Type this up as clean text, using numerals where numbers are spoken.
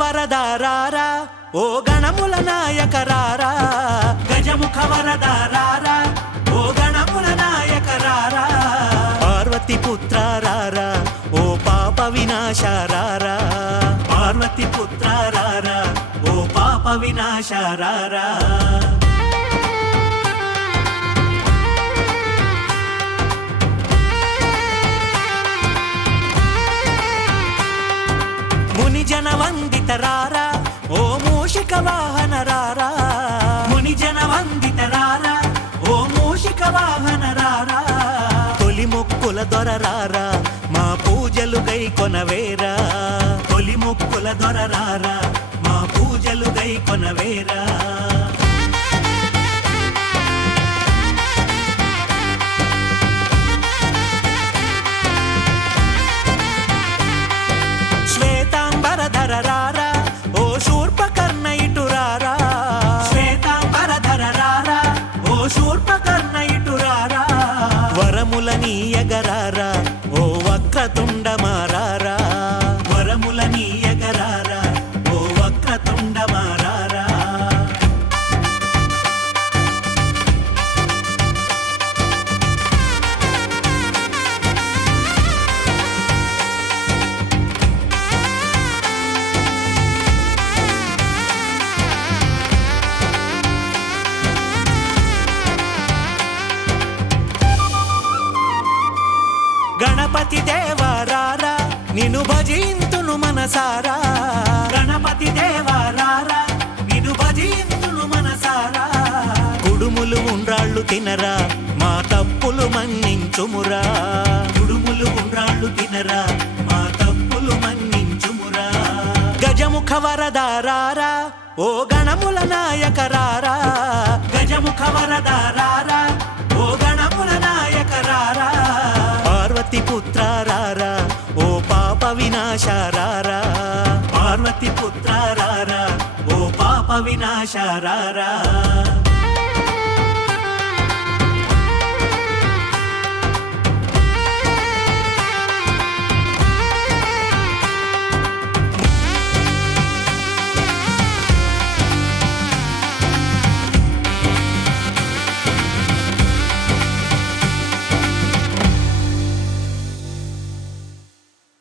వరదారారా ఓ గణముల నాయకరారా గజముఖ వరదారారా ఓ గణముల నాయకరారా పార్వతి పుత్రారారా ఓ పాప వినాశారారా పార్వతి పుత్రారారా ఓ పాప వినాశారారా మునిజన వందితరారా ఓ మూషిక వాహనరారా మునిజన వందితరారా ఓ మూషిక వాహనరారా తొలి మొక్కుల దొరరారా మా పూజలు గైకొనవేరా తొలి మొక్కుల దొరరారా మా పూజలు గైకొనవేరా శ్వేతాంబరధరరారా ఓ శూర్పకర్ణ ఇటురారా శ్వేతాంబరధరరారా ఓ శూర్పకర్ణ ఇటురారా వరముల నీయగరారా ఓ వక్రతుండ మారారా వరముల నీయగరారా ఓ వక్రతుండ మారారా గణపతి దేవారారా నిన్ను భజింతును మనసారా గణపతి దేవారారా నిన్ను భజింతును మనసారా కుడుములు ఉండ్రాళ్ళు తినరా మా తప్పులు మన్నించుమురా కుడుములు ఉండ్రాళ్ళు తినరా మా తప్పులు మన్నించుమురా గజముఖ వరదారారా ఓ గణముల నాయకరారా గజముఖ వరదారారా ఓ గణముల నాయకరారా పార్వతి పుత్రారారా ఓ పాప వినాశారారా పార్వతి పుత్రారారా ఓ పాప వినాశారారా